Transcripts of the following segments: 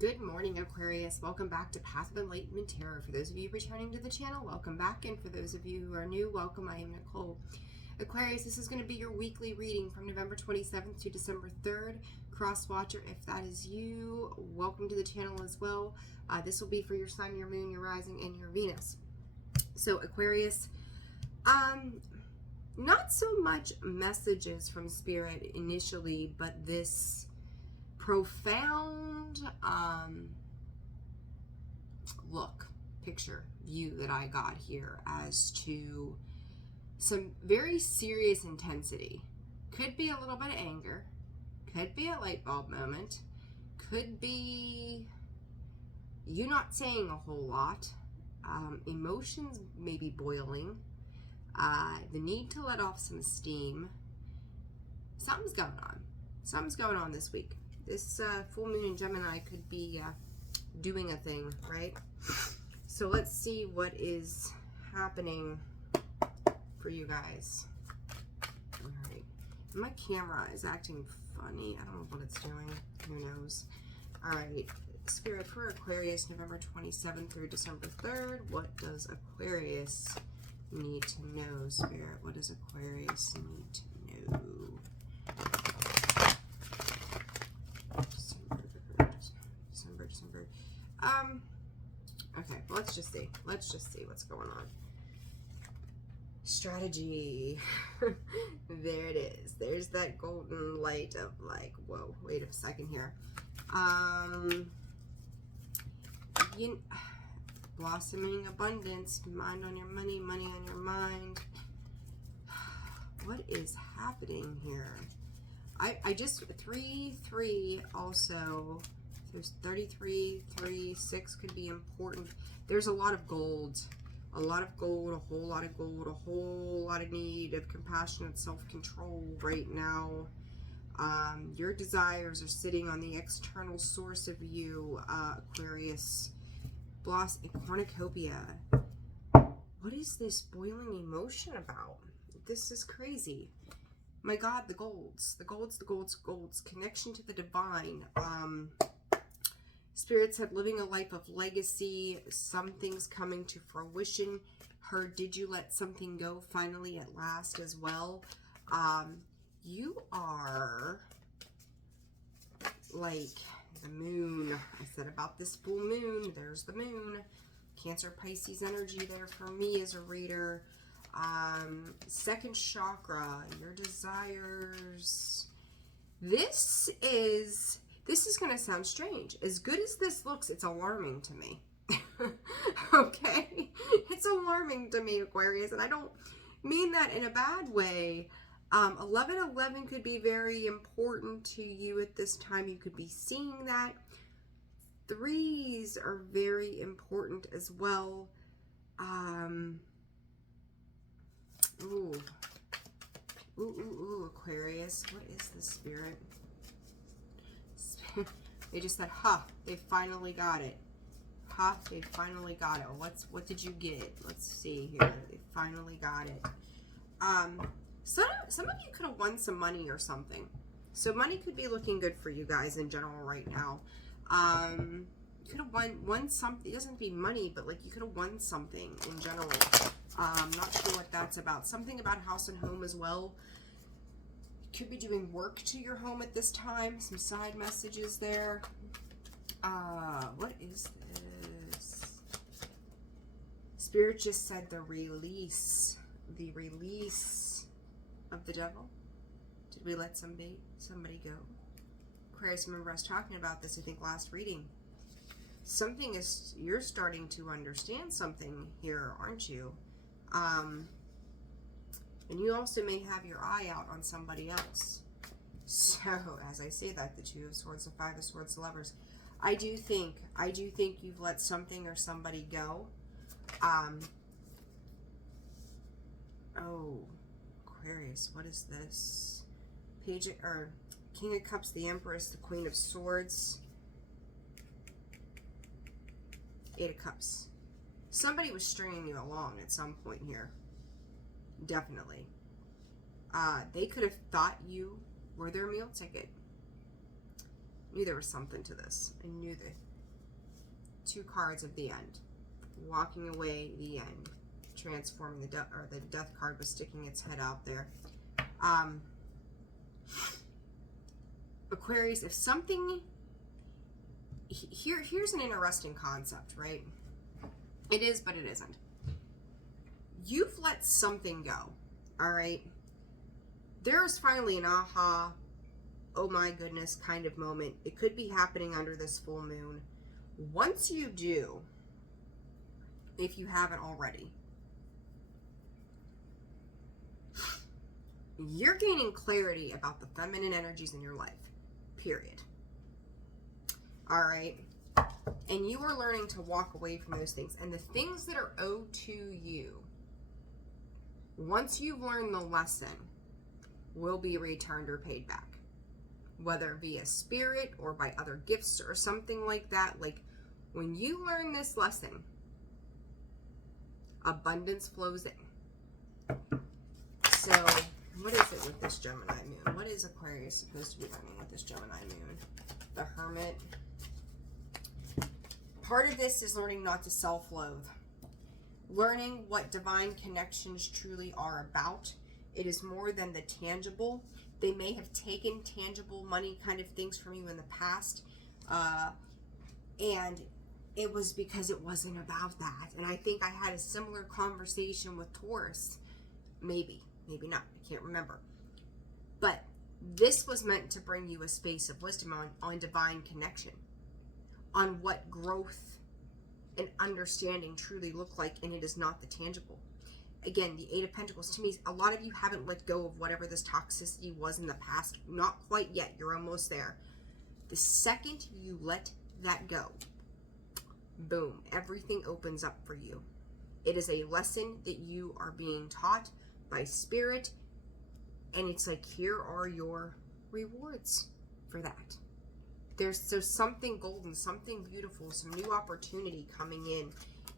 Good morning, Aquarius. Welcome back to Path of Enlightenment Tarot. For those of you returning to the channel, welcome back. And for those of you who are new, welcome. I am Nicole. Aquarius, this is going to be your weekly reading from November 27th to December 3rd. Cross watcher, if that is you, welcome to the channel as well. This will be for your sun, your moon, your rising, and your Venus. So Aquarius, not so much messages from Spirit initially, but this profound picture, view that I got here as to some very serious intensity. Could be a little bit of anger, could be a light bulb moment, could be you not saying a whole lot, emotions maybe boiling, the need to let off some steam. Something's going on. Something's going on this week. This full moon in Gemini could be doing a thing, right? So let's see what is happening for you guys. All right. My camera is acting funny. I don't know what it's doing. Who knows? All right. Spirit for Aquarius, November 27th through December 3rd. What does Aquarius need to know, Spirit? What does Aquarius need to know? December. Okay, well, let's just see. Let's just see what's going on. Strategy. There it is. There's that golden light of like, whoa, wait a second here. Blossoming abundance, mind on your money, money on your mind. What is happening here? I just 3 also. There's 33, 3, 6 could be important. There's a lot of gold. A lot of gold, a whole lot of gold, a whole lot of need of compassionate self-control right now. Your desires are sitting on the external source of you, Aquarius. Cornucopia. What is this boiling emotion about? This is crazy. My God, the golds. The golds, the golds, golds. Connection to the divine. Spirit said living a life of legacy, something's coming to fruition. Her did you let something go finally at last as well. You are like the moon. I said about this full moon, there's the moon. Cancer Pisces energy there for me as a reader. Second chakra, your desires. This is going to sound strange. As good as this looks, it's alarming to me. Okay? It's alarming to me, Aquarius, and I don't mean that in a bad way. 1111 could be very important to you at this time. You could be seeing that. 3s are very important as well. Ooh, Aquarius. What is the Spirit? They just said, huh, they finally got it. Huh, they finally got it. What did you get? Let's see here. They finally got it. Some of you could have won some money or something. So money could be looking good for you guys in general right now. You could have won something. It doesn't be money, but like you could have won something in general. Not sure what that's about. Something about house and home as well. Could be doing work to your home at this time. Some side messages there. What is this? Spirit just said the release. The release of the devil. Did we let somebody go? Aquarius, remember I was talking about this, I think, last reading. Something is, you're starting to understand something here, aren't you? And you also may have your eye out on somebody else. So, as I say that, the 2 of Swords, the 5 of Swords, the Lovers. I do think you've let something or somebody go. Oh, Aquarius, what is this? King of Cups, the Empress, the Queen of Swords. 8 of Cups. Somebody was stringing you along at some point here. Definitely. They could have thought you were their meal ticket. knew there was something to this. I knew that 2 cards of the end. Walking away, the end. Transforming the death, or the death card was sticking its head out there. Aquarius, if something, here's an interesting concept, right? It is, but it isn't. You've let something go, all right? There's finally an aha, oh my goodness kind of moment. It could be happening under this full moon. Once you do, if you haven't already, you're gaining clarity about the feminine energies in your life, period. All right? And you are learning to walk away from those things. And the things that are owed to you, once you've learned the lesson, will be returned or paid back. Whether via spirit or by other gifts or something like that. Like, when you learn this lesson, abundance flows in. So, what is it with this Gemini moon? What is Aquarius supposed to be learning with this Gemini moon? The Hermit. Part of this is learning not to self-loathe. Learning what divine connections truly are about. It is more than the tangible. They may have taken tangible money kind of things from you in the past. And it was because it wasn't about that. And I think I had a similar conversation with Taurus. Maybe not. I can't remember. But this was meant to bring you a space of wisdom on divine connection. On what growth and understanding truly look like. And it is not the tangible. Again, the Eight of Pentacles, to me, a lot of you haven't let go of whatever this toxicity was in the past. Not quite yet. You're almost there. The second you let that go, boom, everything opens up for you. It is a lesson that you are being taught by spirit. And it's like, here are your rewards for that. There's something golden, something beautiful, some new opportunity coming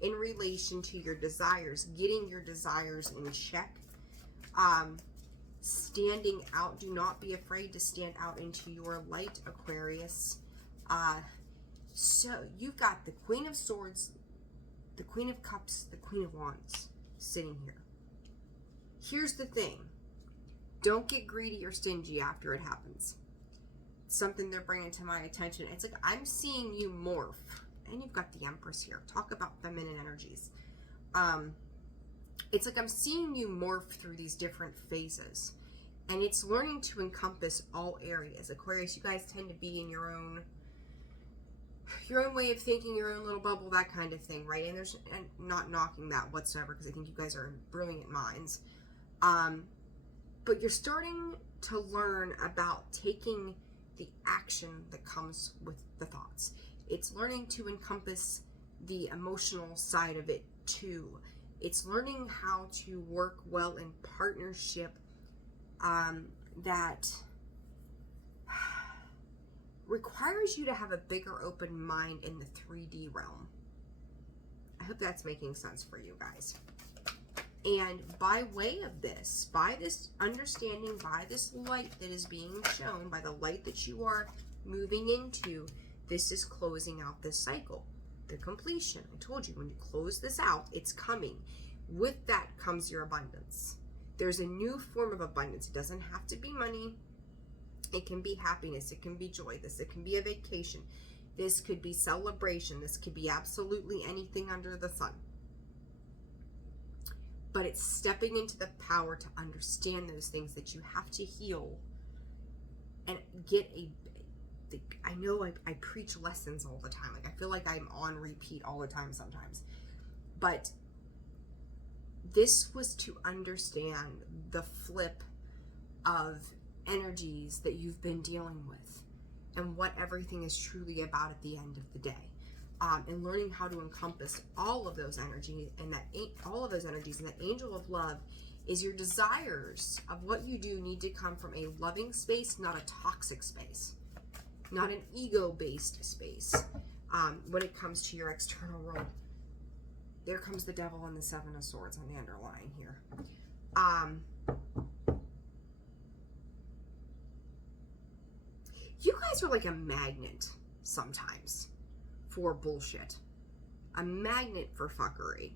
in relation to your desires, getting your desires in check, standing out. Do not be afraid to stand out into your light, Aquarius. So you've got the Queen of Swords, the Queen of Cups, the Queen of Wands sitting here. Here's the thing. Don't get greedy or stingy after it happens. Something they're bringing to my attention. It's like, I'm seeing you morph. And you've got the Empress here. Talk about feminine energies. It's like I'm seeing you morph through these different phases. And it's learning to encompass all areas. Aquarius, you guys tend to be in your own way of thinking, your own little bubble, that kind of thing, right? And not knocking that whatsoever, because I think you guys are brilliant minds. But you're starting to learn about taking the action that comes with the thoughts. It's learning to encompass the emotional side of it too. It's learning how to work well in partnership that requires you to have a bigger open mind in the 3D realm. I hope that's making sense for you guys. And by way of this, by this understanding, by this light that is being shown, by the light that you are moving into, this is closing out this cycle, the completion. I told you, when you close this out, it's coming. With that comes your abundance. There's a new form of abundance. It doesn't have to be money. It can be happiness. It can be joy. It can be a vacation. This could be celebration. This could be absolutely anything under the sun. But it's stepping into the power to understand those things that you have to heal and get I know I preach lessons all the time. Like, I feel like I'm on repeat all the time sometimes. But this was to understand the flip of energies that you've been dealing with and what everything is truly about at the end of the day. And learning how to encompass all of those energies and that angel of love is your desires of what you do need to come from a loving space, not a toxic space, not an ego-based space. When it comes to your external world, there comes the devil and the Seven of Swords on the underlying here. You guys are like a magnet sometimes for bullshit. a magnet for fuckery.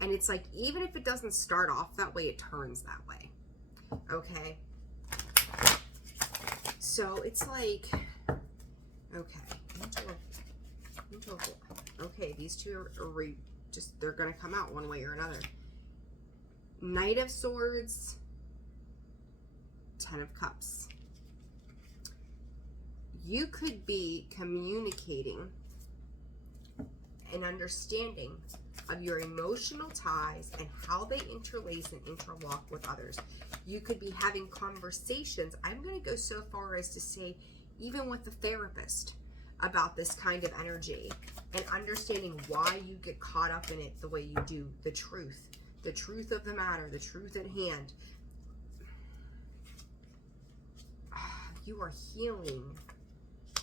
And it's like, even if it doesn't start off that way, it turns that way. Okay? So it's like, okay. Okay, these two are just, they're going to come out one way or another. Knight of Swords, Ten of Cups. You could be communicating an understanding of your emotional ties and how they interlace and interlock with others. You could be having conversations. I'm going to go so far as to say, even with the therapist, about this kind of energy and understanding why you get caught up in it the way you do. The truth of the matter, the truth at hand. You are healing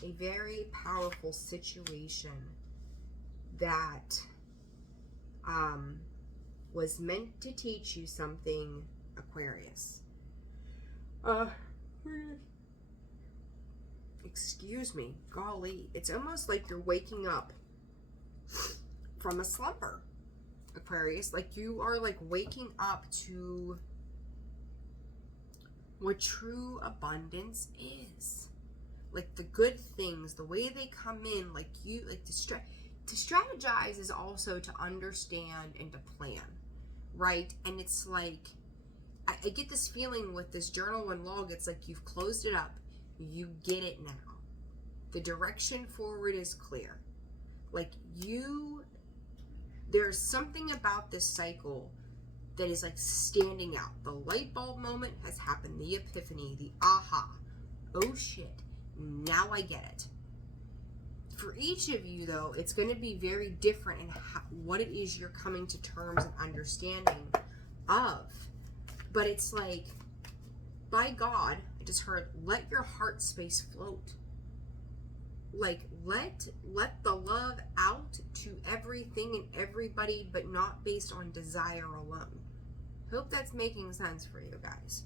a very powerful situation that was meant to teach you something, Aquarius. Excuse me, golly, it's almost like you're waking up from a slumber, Aquarius. Like you are like waking up to what true abundance is. Like the good things, the way they come in, like you, like to strategize is also to understand and to plan, right? And it's like, I get this feeling with this journal and log, it's like you've closed it up. You get it now. The direction forward is clear. Like there's something about this cycle that is like standing out. The light bulb moment has happened. The epiphany, the aha. Oh shit, now I get it. For each of you though, it's going to be very different in what it is you're coming to terms and understanding of. But it's like, by God, I just heard, let your heart space float. Like, let the love out to everything and everybody, but not based on desire alone. Hope that's making sense for you guys.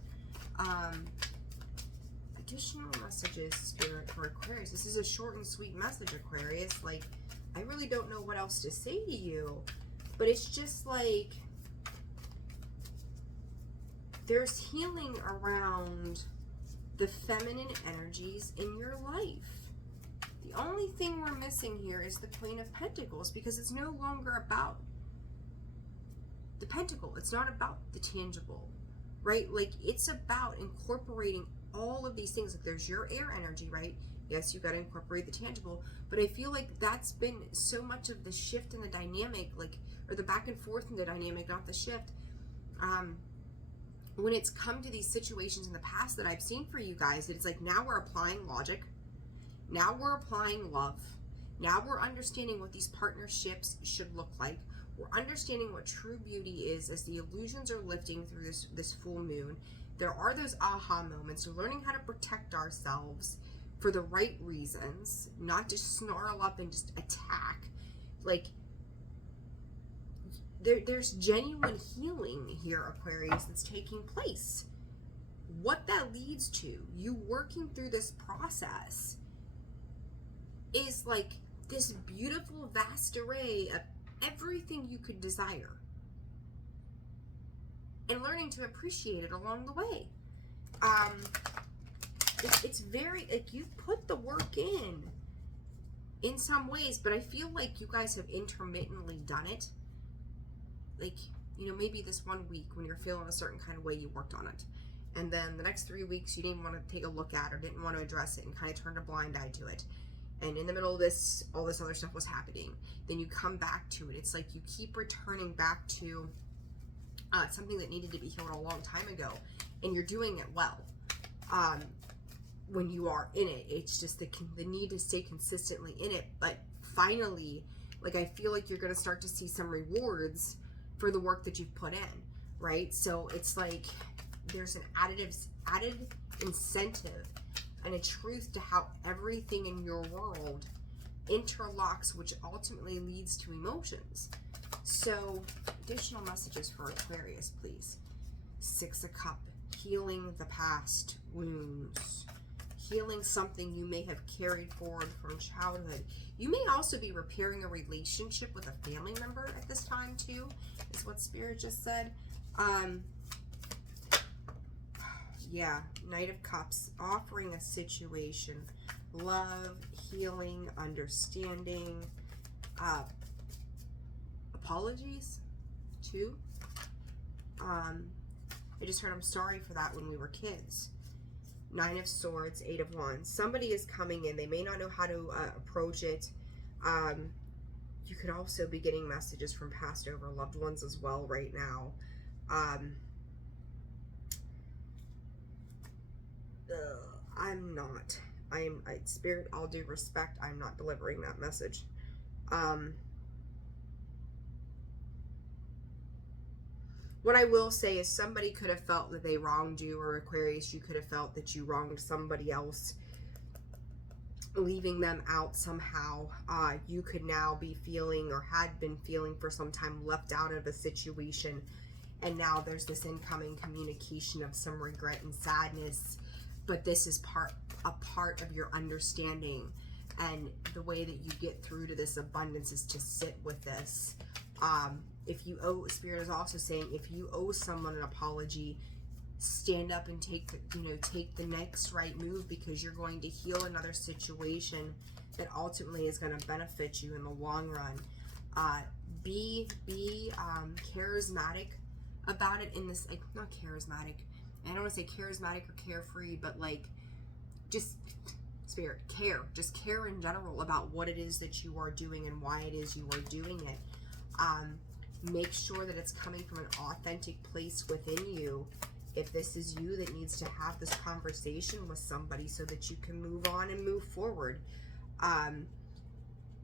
Additional messages, Spirit, for Aquarius. This is a short and sweet message, Aquarius. Like, I really don't know what else to say to you, but it's just like, there's healing around the feminine energies in your life. The only thing we're missing here is the Queen of Pentacles, because it's no longer about the pentacle. It's not about the tangible, right? Like, it's about incorporating all of these things. Like, there's your air energy, right? Yes, you got to incorporate the tangible, but I feel like that's been so much of the shift in the dynamic, like, or the back and forth in the dynamic, not the shift. When it's come to these situations in the past that I've seen for you guys, it's like, now we're applying logic. Now we're applying love. Now we're understanding what these partnerships should look like. We're understanding what true beauty is as the illusions are lifting through this full moon. There are those aha moments. We're learning how to protect ourselves for the right reasons, not just snarl up and just attack. Like, there's genuine healing here, Aquarius, that's taking place. What that leads to, you working through this process, is like this beautiful vast array of everything you could desire, and learning to appreciate it along the way. It's very, like, you've put the work in some ways, but I feel like you guys have intermittently done it. Like, you know, maybe this 1 week when you're feeling a certain kind of way, you worked on it. And then the next 3 weeks, you didn't want to take a look at or didn't want to address it and kind of turned a blind eye to it. And in the middle of this, all this other stuff was happening. Then you come back to it. It's like you keep returning back to something that needed to be healed a long time ago. And you're doing it well. When you are in it, it's just the need to stay consistently in it. But finally, like, I feel like you're going to start to see some rewards for the work that you've put in, right? So it's like there's an added incentive and a truth to how everything in your world interlocks, which ultimately leads to emotions. So additional messages for Aquarius, please. Six of Cups, healing the past wounds, healing something you may have carried forward from childhood. You may also be repairing a relationship with a family member at this time too, is what Spirit just said. Yeah, Knight of Cups, offering a situation, love, healing, understanding, apologies too. I just heard I'm sorry for that when we were kids. 9 of Swords, 8 of Wands. Somebody is coming in. They may not know how to approach it. You could also be getting messages from past over loved ones as well right now. I'm not. Spirit, all due respect, I'm not delivering that message. What I will say is somebody could have felt that they wronged you, or Aquarius, you could have felt that you wronged somebody else, leaving them out somehow. You could now be feeling, or had been feeling for some time, left out of a situation, and now there's this incoming communication of some regret and sadness, but this is a part of your understanding, and the way that you get through to this abundance is to sit with this. If you owe, Spirit is also saying, if you owe someone an apology, stand up and take the next right move, because you're going to heal another situation that ultimately is going to benefit you in the long run. Be charismatic about it in this, like, not charismatic. I don't want to say charismatic or carefree, but like, just Spirit, just care in general about what it is that you are doing and why it is you are doing it. Make sure that it's coming from an authentic place within you. If this is you that needs to have this conversation with somebody so that you can move on and move forward.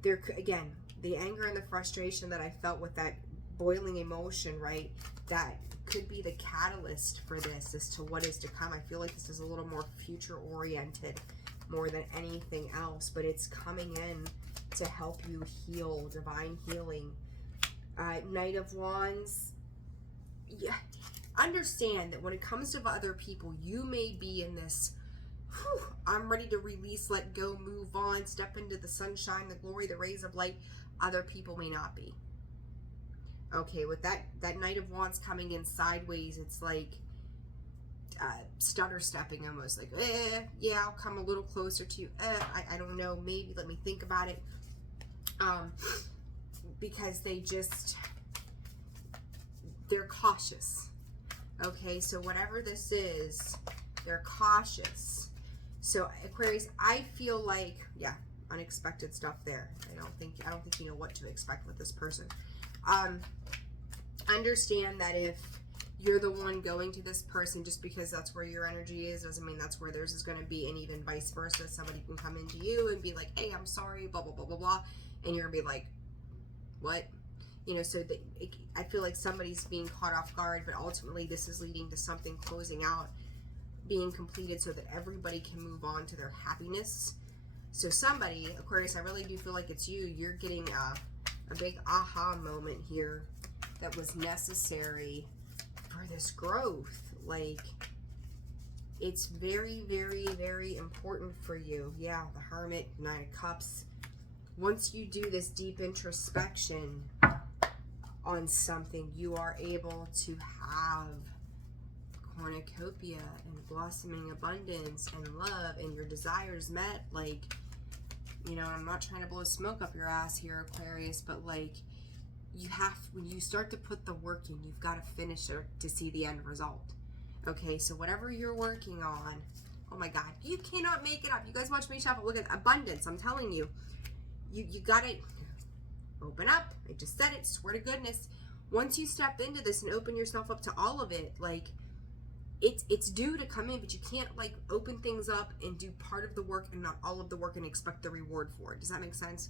Again, the anger and the frustration that I felt with that boiling emotion, right? That could be the catalyst for this as to what is to come. I feel like this is a little more future oriented more than anything else, but it's coming in to help you heal, divine healing. Knight of Wands. Yeah, understand that when it comes to other people, you may be in this, I'm ready to release, let go, move on, step into the sunshine, the glory, the rays of light. Other people may not be. Okay, with that Knight of Wands coming in sideways, it's like stutter stepping almost, like, yeah, I'll come a little closer to you. I don't know, maybe let me think about it. Because they're cautious. Okay, so whatever this is, they're cautious. So Aquarius, I feel like, yeah, unexpected stuff there. I don't think you know what to expect with this person. Understand that if you're the one going to this person, just because that's where your energy is, doesn't mean that's where theirs is going to be, and even vice versa. Somebody can come into you and be like, hey, I'm sorry, blah, blah, blah, blah, blah, and you're going to be like, what? You know, so I feel like somebody's being caught off guard, but ultimately this is leading to something closing out, being completed, so that everybody can move on to their happiness. So somebody, Aquarius, I really do feel like it's you. You're getting a big aha moment here that was necessary for this growth. Like, it's very, very, very important for you. Yeah, the Hermit, 9 of Cups. Once you do this deep introspection on something, you are able to have cornucopia and blossoming abundance and love and your desires met. Like, you know, I'm not trying to blow smoke up your ass here, Aquarius, but like, when you start to put the work in, you've got to finish it to see the end result. Okay, so whatever you're working on, oh my God, you cannot make it up. You guys watch me shuffle. Look at abundance. I'm telling you. You gotta open up. I just said it, swear to goodness. Once you step into this and open yourself up to all of it, like, it's due to come in, but you can't like open things up and do part of the work and not all of the work and expect the reward for it. Does that make sense?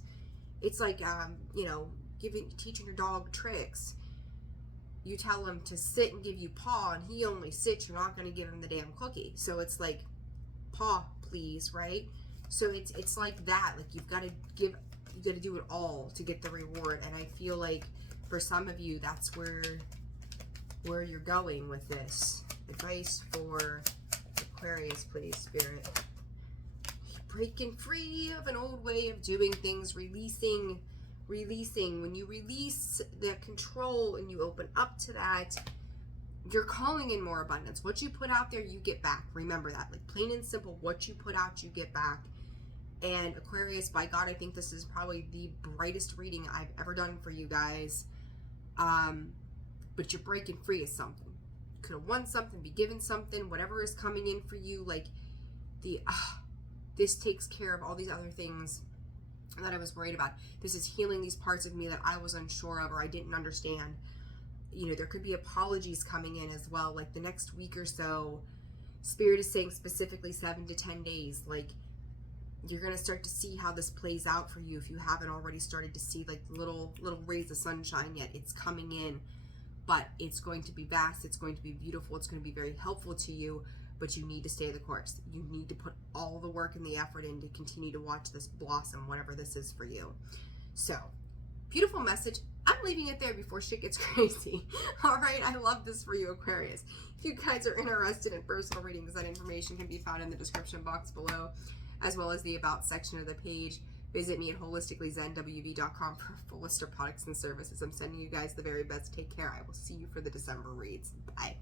It's like, you know, teaching your dog tricks. You tell him to sit and give you paw, and he only sits. You're not going to give him the damn cookie. So it's like, paw, please, right? So it's like that. Like, you've got to do it all to get the reward. And I feel like for some of you, that's where you're going with this. Advice for Aquarius, please, Spirit. breaking free of an old way of doing things, releasing. When you release the control and you open up to that, you're calling in more abundance. What you put out there, you get back. Remember that. Like, plain and simple, what you put out, you get back. And Aquarius, by God, I think this is probably the brightest reading I've ever done for you guys. But you're breaking free of something. You could have won something, be given something, whatever is coming in for you. Like, this takes care of all these other things that I was worried about. This is healing these parts of me that I was unsure of or I didn't understand. You know, there could be apologies coming in as well. Like, the next week or so, Spirit is saying specifically 7 to 10 days. Like, you're going to start to see how this plays out for you if you haven't already started to see, like, little rays of sunshine yet. It's coming in, but it's going to be vast. It's going to be beautiful. It's going to be very helpful to you, but you need to stay the course. You need to put all the work and the effort in to continue to watch this blossom, whatever this is for you. So, beautiful message. I'm leaving it there before shit gets crazy. All right, I love this for you, Aquarius. If you guys are interested in personal readings, that information can be found in the description box below, as well as the About section of the page. Visit me at holisticallyzenwv.com for a full list of products and services. I'm sending you guys the very best. Take care. I will see you for the December reads. Bye.